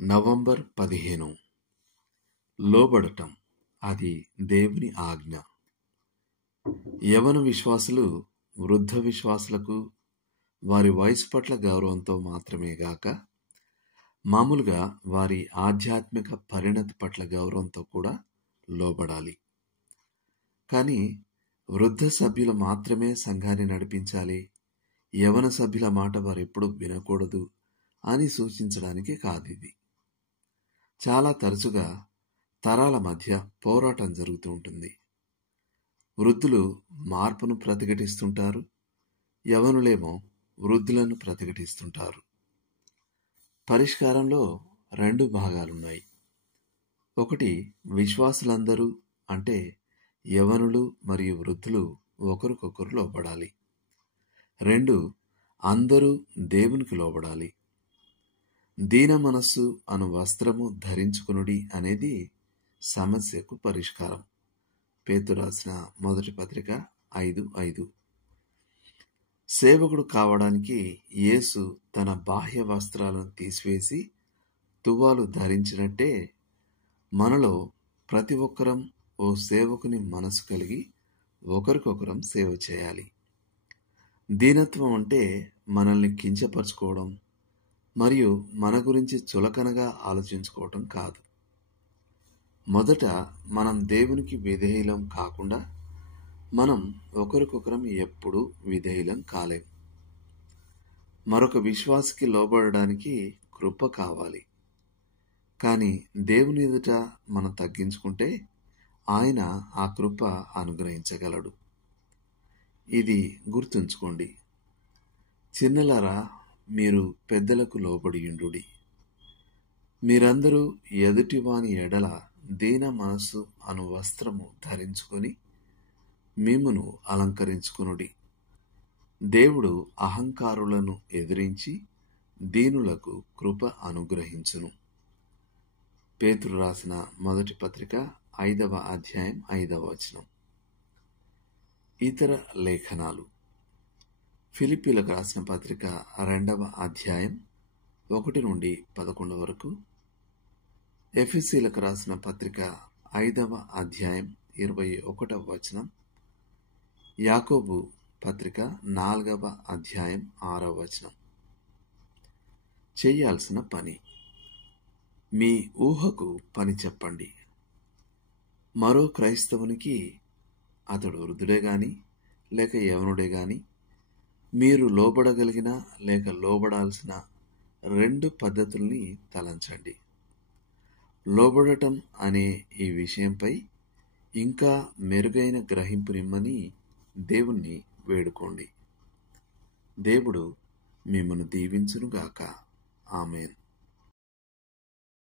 November 15 లోబడటం అది దేవుని ఆజ్ఞ. యవన విశ్వాసులు వృద్ధ విశ్వాసులకు వారి వయసు పట్ల గౌరవంతో మాత్రమే గాక మామూలుగా వారి ఆధ్యాత్మిక పరిణతి పట్ల గౌరవంతో కూడా లోబడాలి. కానీ వృద్ధ సభ్యులు మాత్రమే సంఘాన్ని నడిపించాలి, యవన సభ్యుల మాట వారెప్పుడు వినకూడదు అని సూచించడానికి కాదిది. చాలా తరచుగా తరాల మధ్య పోరాటం జరుగుతూ ఉంటుంది. వృద్ధులు మార్పును ప్రతిఘటిస్తుంటారు, యవనులేమో వృద్ధులను ప్రతిఘటిస్తుంటారు. పరిష్కారంలో రెండు భాగాలున్నాయి. ఒకటి, విశ్వాసులందరూ అంటే యవనులు మరియు వృద్ధులు ఒకరికొకరు లోబడాలి. రెండు, అందరూ దేవునికి లోబడాలి. దీన మనస్సు అను వస్త్రము ధరించుకునుడి అనేది సమస్యకు పరిష్కారం. పేతురు రాసిన మొదటి పత్రిక 5:5. సేవకుడు కావడానికి యేసు తన బాహ్య వస్త్రాలను తీసివేసి తువ్వాలు ధరించినట్టే మనలో ప్రతి ఒక్కరం ఓ సేవకుని మనసు కలిగి ఒకరికొకరం సేవ చేయాలి. దీనత్వం అంటే మనల్ని కించపరచుకోవడం మరియు మన గురించి చులకనగా ఆలోచించుకోవటం కాదు. మొదట మనం దేవునికి విధేయులం కాకుండా మనం ఒకరికొకరం ఎప్పుడూ విధేయులం కాలేం. మరొక విశ్వాసికి లోబడడానికి కృప కావాలి. కానీ దేవుని ఎదుట మనం తగ్గించుకుంటే ఆయన ఆ కృప అనుగ్రహించగలడు. ఇది గుర్తుంచుకోండి. చిన్నలారా, మీరు పెద్దలకు లోబడియుండుడి. మీరందరూ ఎదుటివాని ఎడల దీన మనస్సు అను వస్త్రము ధరించుకొని మిమ్మును అలంకరించుకునుడి. దేవుడు అహంకారులను ఎదిరించి దీనులకు కృప అనుగ్రహించును. పేతురు రాసిన మొదటి పత్రిక 5వ అధ్యాయం 5వ వచనం. ఇతర లేఖనాలు: ఫిలిప్పీలకు రాసిన పత్రిక 2వ అధ్యాయం 1 నుండి 11 వరకు, ఎఫెసీలకు రాసిన పత్రిక 5వ అధ్యాయం 21వ వచనం, యాకోబు పత్రిక 4వ అధ్యాయం 6వ వచనం. చేయాల్సిన పని: మీ ఊహకు పని చెప్పండి. మరో క్రైస్తవునికి, అతడు వృద్ధుడే గాని లేక యవనుడే గాని, మీరు లోబడగలిగిన లేక లోబడాల్సిన రెండు పద్ధతుల్ని తలంచండి. లోబడటం అనే ఈ విషయంపై ఇంకా మెరుగైన గ్రహింపునిమ్మని దేవుణ్ణి వేడుకోండి. దేవుడు మిమ్మల్ని దీవించునుగాక. ఆమేన్.